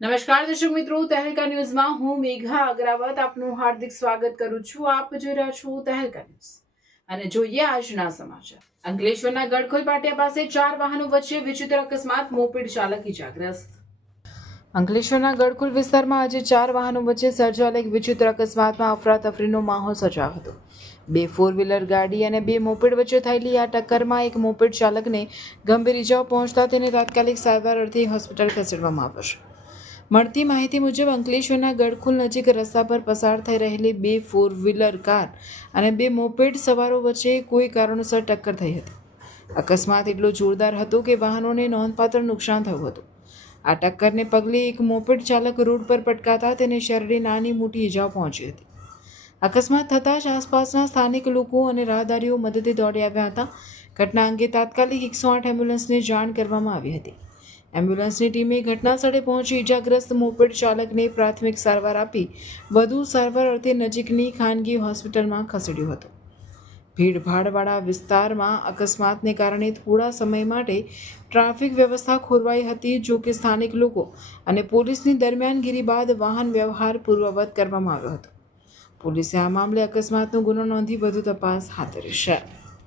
નમસ્કાર દર્શક મિત્રો, તહેલકા ન્યૂઝમાં હું મેઘા અગ્રવાલ આપનું હાર્દિક સ્વાગત કરું છું. આપ જોઈ રહ્યા છો તહેલકા ન્યૂઝ અને જોઈએ આજના સમાચાર. અંકલેશ્વરના ગડખોલ પાટિયા પાસે 4 વાહનો વચ્ચે વિચિત્ર અકસ્માત, મોપેડ ચાલક ઇજાગ્રસ્ત. અંકલેશ્વરના ગડખોલ વિસ્તારમાં આજે 4 વાહનો વચ્ચે સર્જાયેલ એક વિચિત્ર અકસ્માતમાં અફરાતફરીનો માહોલ સર્જાયો હતો. 2 4-વ્હીલર ગાડી અને 2 મોપેડ વચ્ચે થયેલી આ ટક્કરમાં એક મોપેડ ચાલકને ગંભીર ઇજાઓ પહોંચતા તેને તાત્કાલિક સારવાર અર્થે હોસ્પિટલ ખસેડવામાં આવ્યો છે. મળતી માહિતી મુજબ અંકલેશ્વરના ગડખોલ નજીક રસ્તા પર પસાર થઈ રહેલી 2 4-વ્હીલર કાર અને 2 મોપેડ સવારો વચ્ચે કોઈ કારણોસર ટક્કર થઈ હતી. અકસ્માત એટલો જોરદાર હતો કે વાહનોને નોંધપાત્ર નુકસાન થયું હતું. આ ટક્કરને પગલે એક મોપેડ ચાલક રોડ પર પટકાતા તેને શરીરે નાની મોટી ઈજાઓ પહોંચી હતી. અકસ્માત થતાં જ આસપાસના સ્થાનિક લોકો અને રાહદારીઓ મદદે દોડી આવ્યા હતા. ઘટના અંગે તાત્કાલિક 108 એમ્બ્યુલન્સને જાણ કરવામાં આવી હતી. એમ્બ્યુલન્સની ટીમે ઘટનાસ્થળે પહોંચી ઇજાગ્રસ્ત મોપેડ ચાલકને પ્રાથમિક સારવાર આપી વધુ સારવાર અર્થે નજીકની ખાનગી હોસ્પિટલમાં ખસેડ્યો હતો. ભીડભાડવાળા વિસ્તારમાં અકસ્માતને કારણે થોડા સમય માટે ટ્રાફિક વ્યવસ્થા ખોરવાઈ હતી. જો કે સ્થાનિક લોકો અને પોલીસની દરમિયાનગીરી બાદ વાહન વ્યવહાર પૂર્વવત કરવામાં આવ્યો હતો. પોલીસે આ મામલે અકસ્માતનો ગુનો નોંધી વધુ તપાસ હાથ ધરી છે.